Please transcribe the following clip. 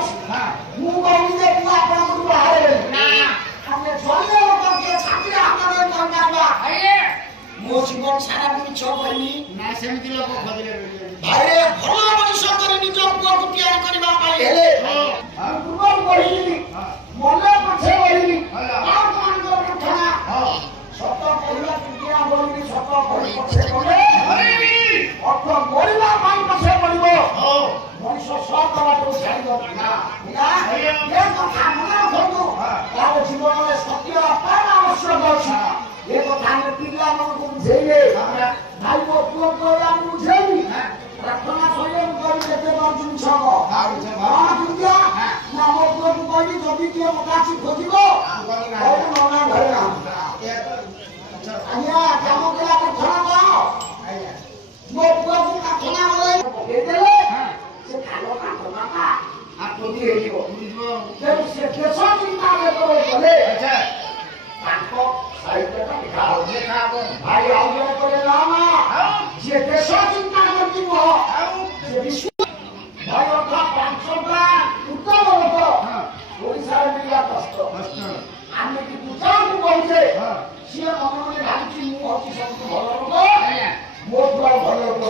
ଅଛି ମୁଁ କହୁଛି ଯେ ମୁଁ ଆପଣଙ୍କୁ ବାହାରେ ଆମେ ଜଣେ ଲୋକ କିଏ ଛାତିରେ ହାତ ଦେଇ କହିପାରିବା ମୋ ଜୀବନ ସାରା ମିଛ କହିନି ନା ସେମିତି ଲୋକ ଖୋଜିଲେ ଭାଇରେ ଭଲ ମଣିଷ କରି ନିଜ ପୁଅକୁ ତିଆରି କରିବା ପାଇଁ ହେଲେ ପୂର୍ବରୁ କହିଲି ମନେ ପଛେ କହିଲି ଆଉ କଣ ପ୍ରାର୍ଥନା ସତ କହିବା ତୃତୀୟା ବୋଲିକି ସତ କହି ପଛେ କଲେ ଅର୍ଥ ମରିବା ପାଇଁ ପଛେ ପଡ଼ିବ ମଣିଷ ସତ ବାଟକୁ ଛାଡ଼ିବ ଏ କଥା ମନେ ରଖନ୍ତୁ ତାର ଜୀବନରେ ସତ୍ୟ ପାଳନ ଆବଶ୍ୟକ ଅଛି ଏ କଥା ଆମେ ପିଲାମାନଙ୍କୁ ବୁଝେଇଲେ ଭାଇ ମୋ ପୁଅ କହିଲେ ଆମେ ବୁଝେଇବି ପ୍ରାର୍ଥନା ସରିଲେ ମୁଁ କହିବି କେତେ ପାରୁଛୁ ମିଛକ ତୃତୀୟା ନା ମୋ ପୁଅକୁ କହିବି ଯଦି କିଏ ମତେ ଆସି ଖୋଜିବ ନନା ଘରେ ଆଜ୍ଞା କାମ କଲା ପ୍ରାର୍ଥନା କର ମୋ ପୁଅକୁ ପ୍ରାର୍ଥନା କଲେ ପକେଇଦେଲେ ସେ ଖାଲ ପ୍ରାର୍ଥନା ଆତ୍ମତି ହେଇଯିବ ତେଣୁ ସେ ଦେଶ ଚିନ୍ତା ଯେତେବେଳେ କଲେ ତାଙ୍କ ସାହିତ୍ୟଟା ଲେଖା ହବ ଭାଇ ଆଉ ଜଣେ କହିଲେ ନା ନା ଯିଏ ଦେଶ ଚିନ୍ତା କରିଯିବ ସେ ବିଶ୍ୱ ଭାଇ ଅର୍ଥାତ୍ 5ଟା ଉତ୍ତମ ଲୋକ ଓଡ଼ିଶାରେ ମିଳିବା କଷ୍ଟ ଆମେ କି ପୂଜାକୁ କହୁଛେ ସିଏ ମନେ ମନେ ଭାବୁଛି ମୁଁ ହଉଛି ସବୁଠୁ ଭଲ ଲୋକ ମୋ ଦ୍ୱାରା ଭଲ ଲୋକ